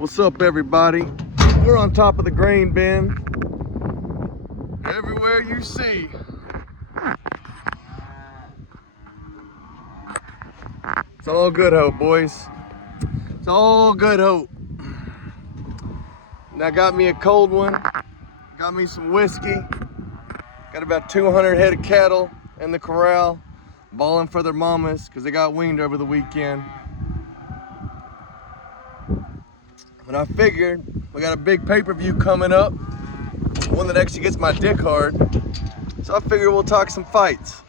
What's up, everybody? We're on top of the grain bin. Everywhere you see. It's all good hope, boys. It's all good hope. Now got me a cold one. Got me some whiskey. Got about 200 head of cattle in the corral, bawling for their mamas because they got weaned over the weekend. But I figured we got a big pay-per-view coming up, one that actually gets my dick hard. So I figured we'll talk some fights.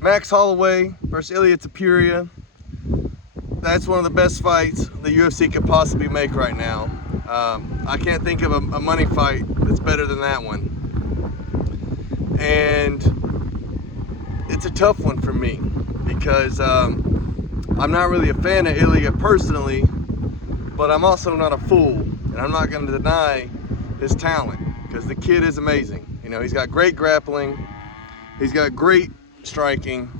Max Holloway versus Topuria. That's one of the best fights the UFC could possibly make right now. I can't think of a money fight that's better than that one. And it's a tough one for me because I'm not really a fan of Ilya personally, but I'm also not a fool, and I'm not going to deny his talent because the kid is amazing. You know, he's got great grappling, he's got great striking,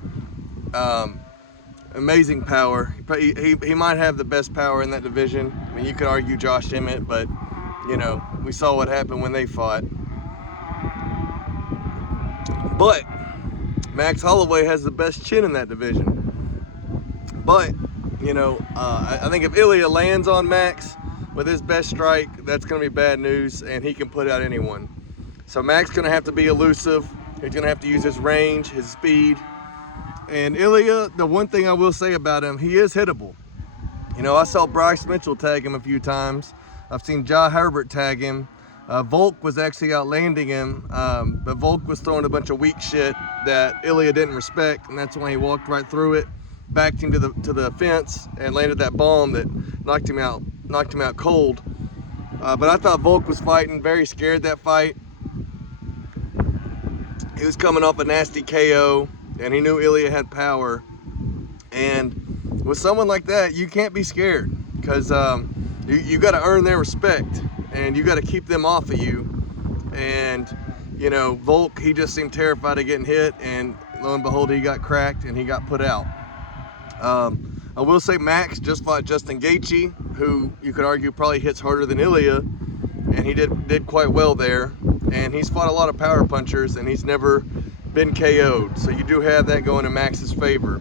amazing power. He might have the best power in that division. I mean, you could argue Josh Emmett, but you know, we saw what happened when they fought. But Max Holloway has the best chin in that division. But you know, I think if Ilya lands on Max with his best strike, that's going to be bad news, and he can put out anyone. So Max going to have to be elusive. He's going to have to use his range, his speed. And Ilya, the one thing I will say about him, he is hittable. You know, I saw Bryce Mitchell tag him a few times. I've seen Jai Herbert tag him. Volk was actually outlanding him, but Volk was throwing a bunch of weak shit that Ilya didn't respect, and that's why he walked right through it, backed him to the fence, and landed that bomb that knocked him out cold. But I thought Volk was fighting very scared that fight. He was coming off a nasty KO, and he knew Ilya had power. And with someone like that, you can't be scared because you got to earn their respect, and you got to keep them off of you. And you know, Volk, he just seemed terrified of getting hit, and lo and behold, he got cracked and he got put out. I will say Max just fought Justin Gaethje, who you could argue probably hits harder than Ilya, and he did quite well there. And he's fought a lot of power punchers, and he's never been KO'd. So you do have that going in Max's favor.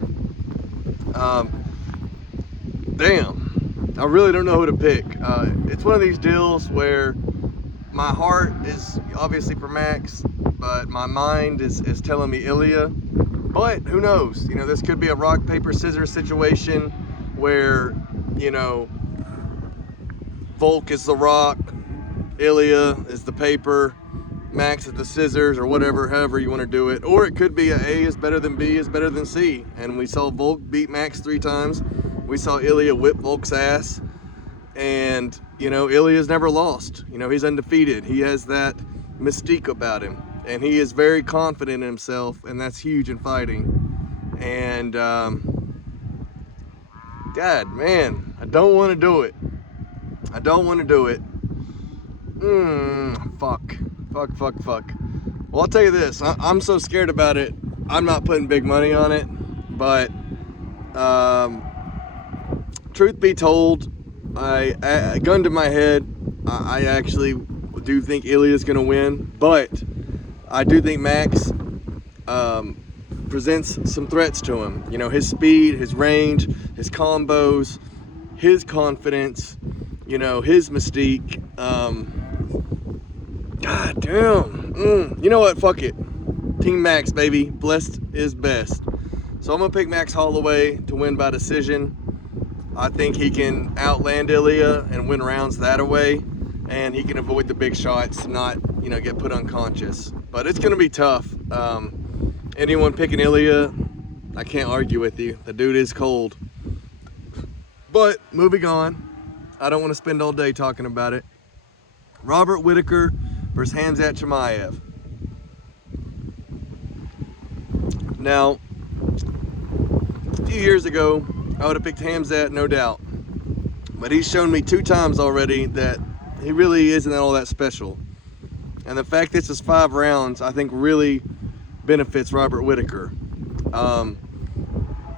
Damn, I really don't know who to pick. It's one of these deals where my heart is obviously for Max, but my mind is telling me Ilya. But who knows? You know, this could be a rock, paper, scissors situation where, you know, Volk is the rock, Ilya is the paper, Max is the scissors, or whatever, however you want to do it. Or it could be A is better than B is better than C. And we saw Volk beat Max 3 times. We saw Ilya whip Volk's ass. And, you know, Ilya's never lost. You know, he's undefeated. He has that mystique about him. And he is very confident in himself, and that's huge in fighting. And, God, man, I don't want to do it. I don't want to do it. Fuck. Well, I'll tell you this. I'm so scared about it, I'm not putting big money on it. But, truth be told, I gun to my head, I actually do think Ilya's going to win. But I do think Max presents some threats to him. You know, his speed, his range, his combos, his confidence, you know, his mystique. God damn. You know what? Fuck it. Team Max, baby. Blessed is best. So I'm going to pick Max Holloway to win by decision. I think he can outland Ilya and win rounds that way. And he can avoid the big shots and not, you know, get put unconscious. But it's going to be tough. Anyone picking Ilya, I can't argue with you. The dude is cold. But moving on, I don't want to spend all day talking about it. Robert Whittaker versus Khamzat Chimaev. Now, a few years ago, I would have picked Khamzat, no doubt. But he's shown me 2 times already that he really isn't all that special. And the fact this is 5 rounds, I think really benefits Robert Whittaker.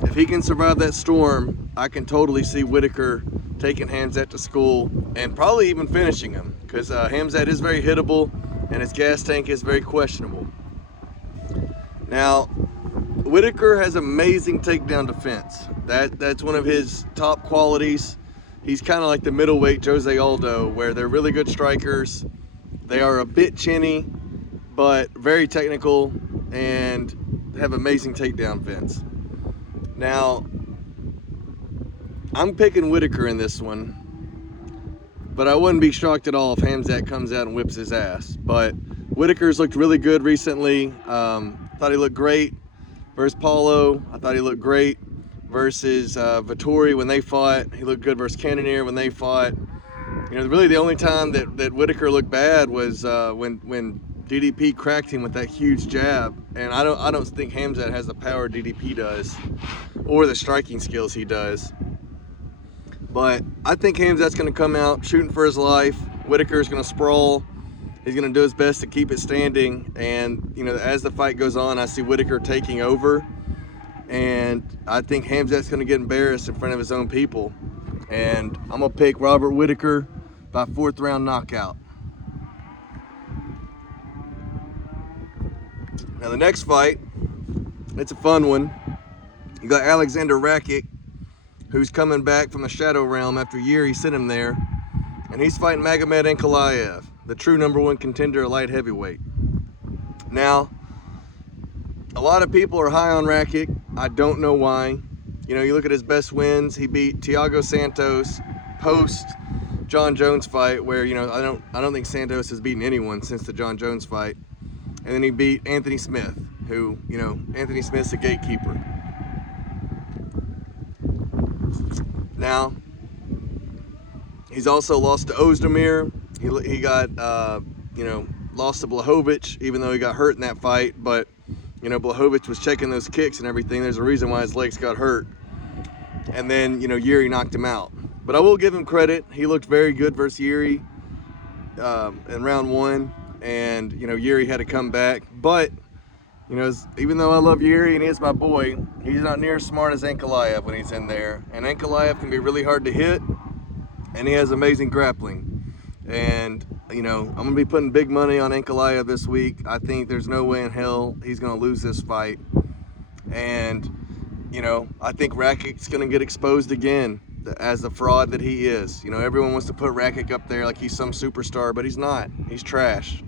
If he can survive that storm, I can totally see Whittaker taking Hamzat to school and probably even finishing him, because Hamzat is very hittable and his gas tank is very questionable. Now, Whitaker has amazing takedown defense. That's one of his top qualities. He's kind of like the middleweight Jose Aldo, where they're really good strikers. They are a bit chinny, but very technical and have amazing takedown defense. Now, I'm picking Whitaker in this one, but I wouldn't be shocked at all if Hamzat comes out and whips his ass. But Whitaker's looked really good recently. Thought he looked great versus Paulo. I thought he looked great versus Vettori when they fought. He looked good versus Cannonier when they fought. You know, really the only time that Whitaker looked bad was when DDP cracked him with that huge jab. And I don't think Hamzat has the power DDP does, or the striking skills he does. But I think Hamzat's going to come out shooting for his life. Whitaker's going to sprawl. He's going to do his best to keep it standing. And, you know, as the fight goes on, I see Whitaker taking over. And I think Hamzat's going to get embarrassed in front of his own people. And I'm going to pick Robert Whitaker by 4th round knockout. Now the next fight, it's a fun one. You got Alexander Rakic, who's coming back from the Shadow Realm after a year he sent him there. And he's fighting Magomed Ankalaev, the true #1 contender at light heavyweight. Now, a lot of people are high on Rakic. I don't know why. You know, you look at his best wins. He beat Thiago Santos post John Jones fight, where, you know, I don't think Santos has beaten anyone since the John Jones fight. And then he beat Anthony Smith, who, you know, Anthony Smith's a gatekeeper. Now, he's also lost to Ozdemir. He got, you know, lost to Blachowicz, even though he got hurt in that fight. But, you know, Blachowicz was checking those kicks and everything. There's a reason why his legs got hurt. And then, you know, Yuri knocked him out. But I will give him credit. He looked very good versus Yuri in round 1. And, you know, Yuri had to come back. But, you know, even though I love Yuri and he's my boy, he's not near as smart as Ankalaev when he's in there. And Ankalaev can be really hard to hit, and he has amazing grappling. And, you know, I'm going to be putting big money on Ankalaev this week. I think there's no way in hell he's going to lose this fight. And, you know, I think Rakic's going to get exposed again as the fraud that he is. You know, everyone wants to put Rakic up there like he's some superstar, but he's not. He's trash.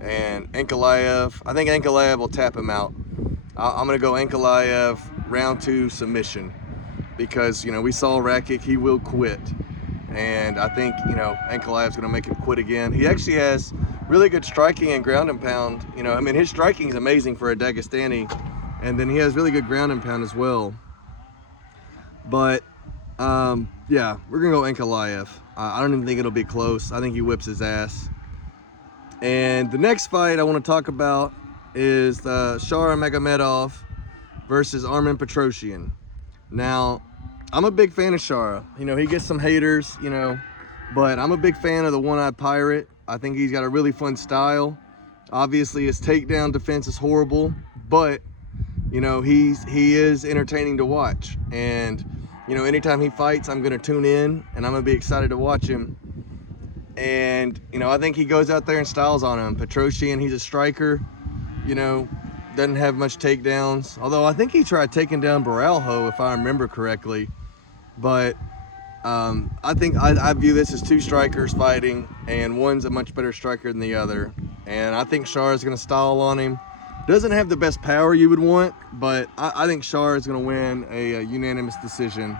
And Ankalaev, I think Ankalaev will tap him out. I'm going to go Ankalaev round 2 submission, because, you know, we saw Rakic, he will quit. And I think, you know, Ankalaev's going to make him quit again. He actually has really good striking and ground and pound. You know, I mean, his striking is amazing for a Dagestani. And then he has really good ground and pound as well. But, yeah, we're going to go Ankalaev. I don't even think it'll be close. I think he whips his ass. And the next fight I want to talk about is Shara Magomedov versus Armen Petrosyan. Now, I'm a big fan of Shara. You know, he gets some haters, you know, but I'm a big fan of the one-eyed pirate. I think he's got a really fun style. Obviously, his takedown defense is horrible, but, you know, he is entertaining to watch. And, you know, anytime he fights, I'm going to tune in, and I'm going to be excited to watch him. And, you know, I think he goes out there and styles on him. Petrosyan, he's a striker, you know, doesn't have much takedowns. Although I think he tried taking down Baralho, if I remember correctly. But I think I view this as 2 strikers fighting, and one's a much better striker than the other. And I think Shara's going to style on him. Doesn't have the best power you would want, but I think Shara is going to win a unanimous decision.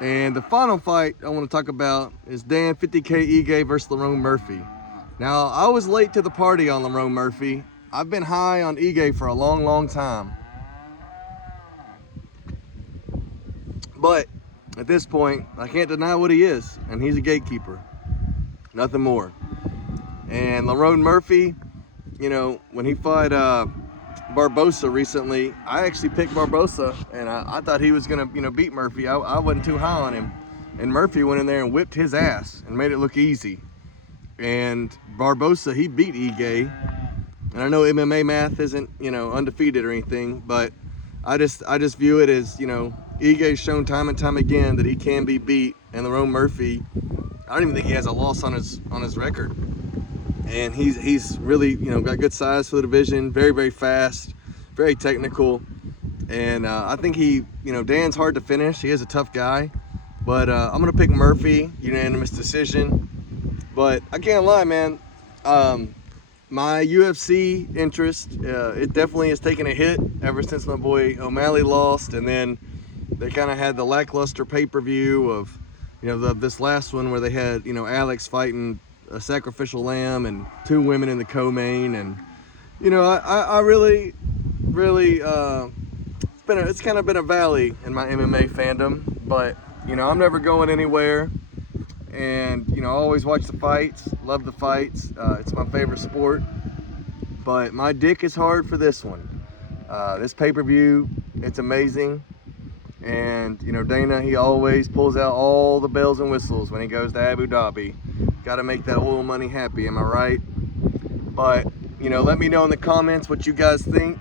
And the final fight I want to talk about is Dan 50K Ige versus Lerone Murphy. Now, I was late to the party on Lerone Murphy. I've been high on Ige for a long, long time. But at this point, I can't deny what he is, and he's a gatekeeper. Nothing more. And Lerone Murphy, you know, when he fought Barbosa recently, I actually picked Barbosa, and I thought he was gonna, you know, beat Murphy. I wasn't too high on him, and Murphy went in there and whipped his ass and made it look easy. And Barbosa, he beat Ige, and I know MMA math isn't, you know, undefeated or anything, but I just view it as, you know, Ige's shown time and time again that he can be beat, and Lerone Murphy, I don't even think he has a loss on his record. And he's really, got good size for the division, very, very fast, very technical. And I think Dan's hard to finish. He is a tough guy. But I'm going to pick Murphy, unanimous decision. But I can't lie, man. My UFC interest, it definitely has taken a hit ever since my boy O'Malley lost. And then they kind of had the lackluster pay-per-view of, this last one where they had, Alex fighting a sacrificial lamb and 2 women in the co-main. And, I really, it's kind of been a valley in my MMA fandom. But, I'm never going anywhere. And, I always watch the fights, love the fights. It's my favorite sport. But my dick is hard for this one. This pay-per-view, it's amazing. And, Dana, he always pulls out all the bells and whistles when he goes to Abu Dhabi. Got to make that oil money happy, am I right? But, let me know in the comments what you guys think.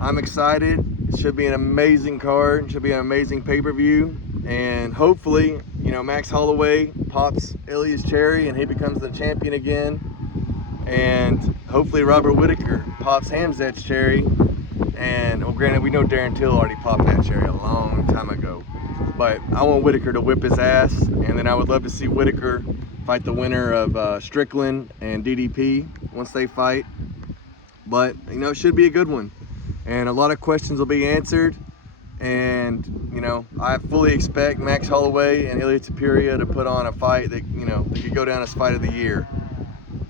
I'm excited. It should be an amazing card. It should be an amazing pay-per-view. And hopefully, Max Holloway pops Ilya's cherry and he becomes the champion again. And hopefully Robert Whittaker pops Hamzat's cherry. And, well, granted, we know Darren Till already popped that cherry a long time ago. But I want Whittaker to whip his ass. And then I would love to see Whittaker fight the winner of Strickland and DDP once they fight. But, it should be a good one. And a lot of questions will be answered. And, I fully expect Max Holloway and Ilia Topuria to put on a fight that, that could go down as fight of the year.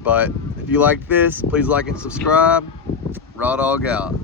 But if you like this, please like and subscribe. Raw Dog out.